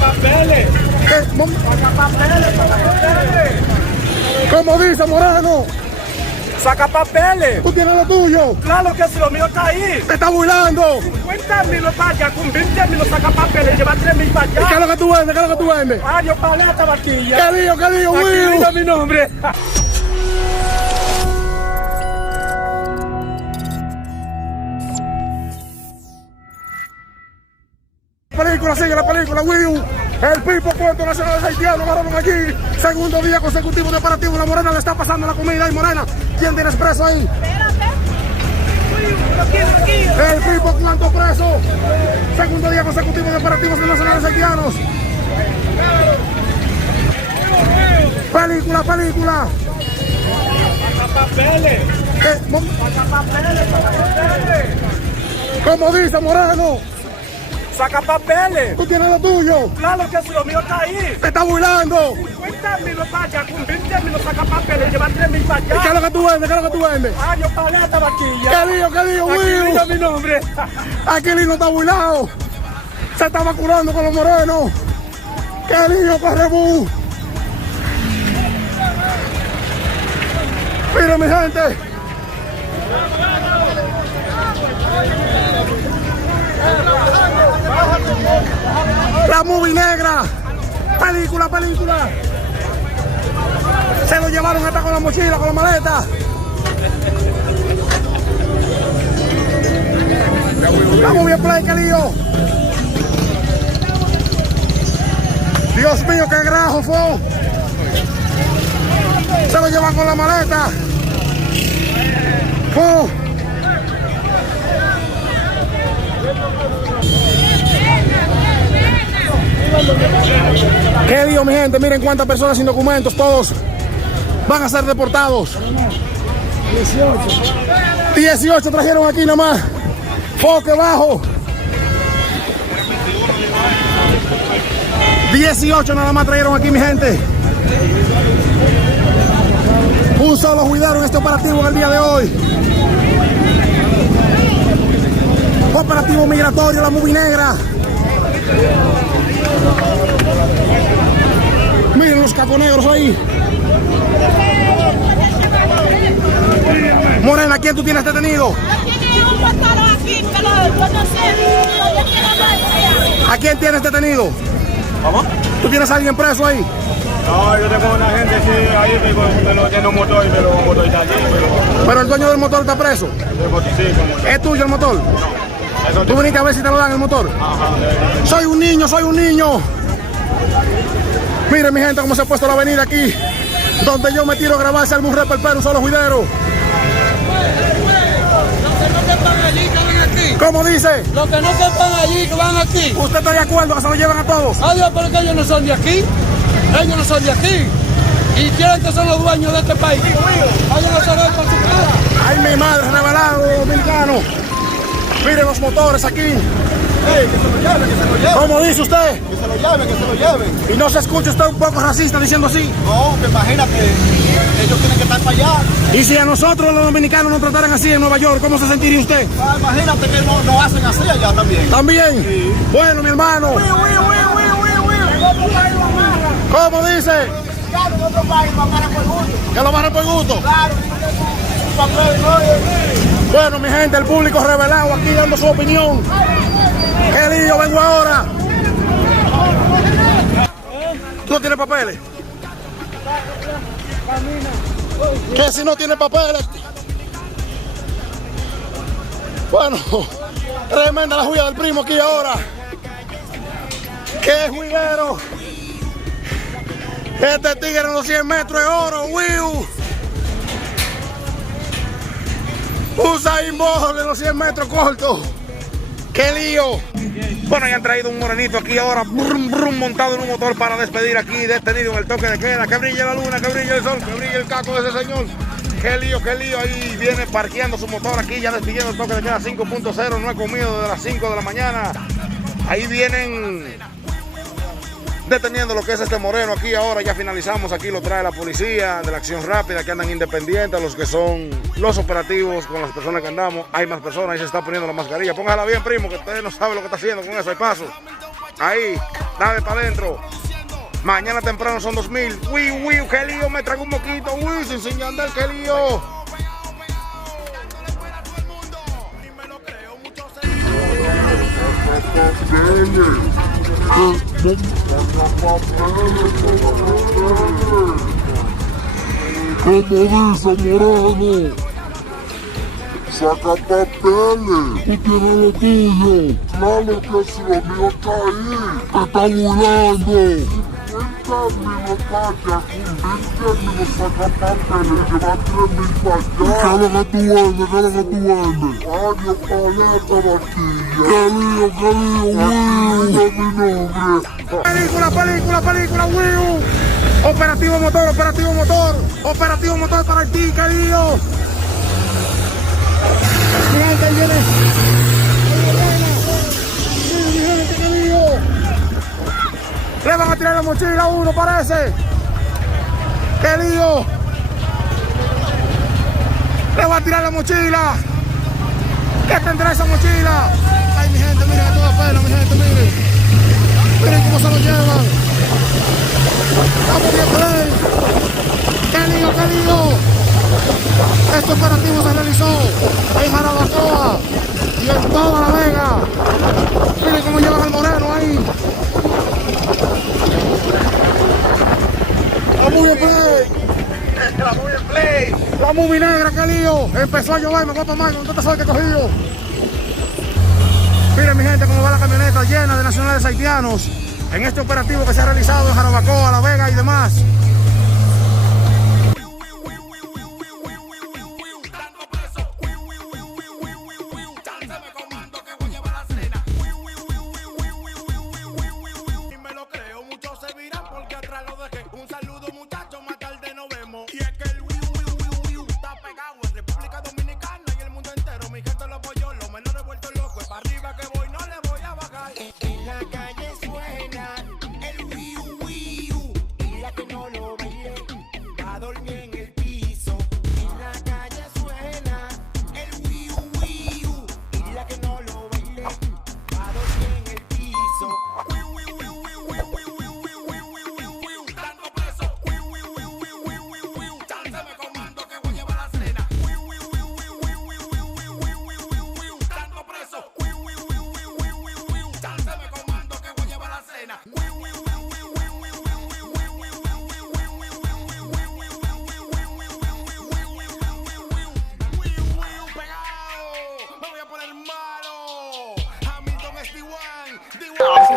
papeles. Saca papeles. ¿Cómo dice Moreno? Saca papeles. ¿Tú tienes lo tuyo? Claro que si lo mío está ahí. ¡Te está burlando! 50.000 para allá, con 20.000 saca papeles, lleva 3.000 para ¿Y qué allá. es lo que tú vendes? ¿Qué es lo que tú vendes? Mario Paleta Barquilla. ¡Qué lío, Aquí Will! diga mi nombre. Película, sigue la película, Will. El Pipo Puerto Nacional de Haitiano agarraron allí. Segundo día consecutivo de operativo. La Morena le está pasando la comida. Y Morena, ¿quién tienes preso ahí? El Pipo Puerto preso. Segundo día consecutivo de operativos nacionales haitianos. Película. Saca papeles. Saca papeles. ¿Cómo dice Moreno? Saca papeles. ¿Tú tienes lo tuyo? Claro que si lo mío está ahí. ¡Te está burlando! 50.000 para allá, con 20.000 saca papeles, lleva 3.000 para ¿Y qué es allá. lo que tú vendes? ¿Qué es lo que tú vendes? Mario Paleta Barquilla. ¡Qué lío, Aquí Will! diga mi nombre. Aquilino está burlado. Se estaba curando con los morenos. ¡Qué lío, Correbú! Mira, mi gente. La movie negra. Película. Se lo llevaron hasta con la mochila, con la maleta. La movie play, qué lío. Dios mío, qué grajo fue. Se lo llevan con la maleta. Qué lío, mi gente. Miren cuántas personas sin documentos. Todos van a ser deportados. 18 trajeron aquí nomás. Foque bajo. 18 nada más trajeron aquí, mi gente. Un solo juidero en este operativo en el día de hoy. Operativo migratorio, la movie negra. Miren los caponegros ahí. Morena, ¿quién tú tienes detenido? ¿A quién tienes detenido? ¿Cómo? ¿Tú tienes a alguien preso ahí? No, yo tengo una gente sí, ahí me lo tiene un motor, pero el motor está allí, Pero el dueño del motor está preso. sí, como ¿Es tuyo el motor? eso ¿Tú viniste a ver si te lo dan el motor? Ajá. Soy un niño. Miren, mi gente, cómo se ha puesto la avenida aquí. Donde yo me tiro a grabarse algún reperpero, un solo juidero. Los que no quepan allí, que van aquí. ¿Cómo dice? Los que no quepan allí, que van aquí. ¿Usted está de acuerdo que se lo lleven a todos? Adiós, pero que ellos no son de aquí. Ellos no son de aquí. Y quieren que son los dueños de este país. Vayan a saber con su cara. ¡Ay, mi madre, revelado dominicano! Miren los motores aquí. Ey, que se lo lleven. ¿Cómo dice usted? Que se lo lleven. Y no se escucha usted un poco racista diciendo así. No, que imagínate, ellos tienen que estar para allá. Y si a nosotros los dominicanos nos trataran así en Nueva York, ¿cómo se sentiría usted? Ah, imagínate que no hacen así allá también. ¿También? Sí. Bueno, mi hermano. ¿Cómo dice? Que lo amarran por gusto. Bueno, mi gente, el público revelado aquí dando su opinión. ¿Qué lío? Vengo ahora. ¿Tú no tienes papeles? ¿Qué si no tienes papeles? Bueno, tremenda la juida del primo aquí ahora. ¡Qué juidero! Este tigre en los 100 metros de oro, Will. Usain Bolt en los 100 metros cortos. ¡Qué lío! Bueno, ya han traído un morenito aquí ahora, montado en un motor para despedir aquí, detenido en el toque de queda. Que brille la luna, que brille el sol, que brille el caco de ese señor. ¡Qué lío, qué lío! Ahí viene parqueando su motor aquí, ya despidiendo el toque de queda 5.0. No he comido desde las 5 de la mañana. Ahí vienen deteniendo lo que es este moreno aquí ahora. Ya finalizamos, aquí lo trae la policía de la acción rápida, que andan independientes, los que son los operativos con las personas que andamos. Hay más personas, ahí se está poniendo la mascarilla. Póngala bien, primo, que usted no sabe lo que está haciendo con eso. Hay paso. Ahí, dale para adentro. Mañana temprano son 2000. Uy, qué lío, me traigo un moquito. Uy, sin señal, qué lío. Como dice Moreno, saca papeles, tú tienes lo tuyo, claro que si lo mío está ahí, te está burlando. Un término vaya, un término saca papeles, lleva 3000 para allá. ¿Qué es lo que tú vendes? Año, paleta, vaquilla. ¡Qué lío, Will! Mi nombre. Película, Will. Operativo motor para ti, qué lío. Mi gente, ahí viene. Mi gente, qué lío. Le van a tirar la mochila a uno, parece. ¡Qué lío! Le van a tirar la mochila. ¿Qué tendrá esa mochila? Ay, mi gente, miren a toda pena, mi gente, miren. Miren cómo se lo llevan. Vamos bien, play. ¡Qué lío! Este operativo se realizó en Jarabacoa y en toda La Vega. Miren cómo llevan al Moreno ahí. La movie play. La movie negra, qué lío. Empezó a llover, me voy a tomar con tanta suerte que he cogido. Miren mi gente cómo va la camioneta llena de nacionales haitianos en este operativo que se ha realizado en Jarabacoa, La Vega y demás. D1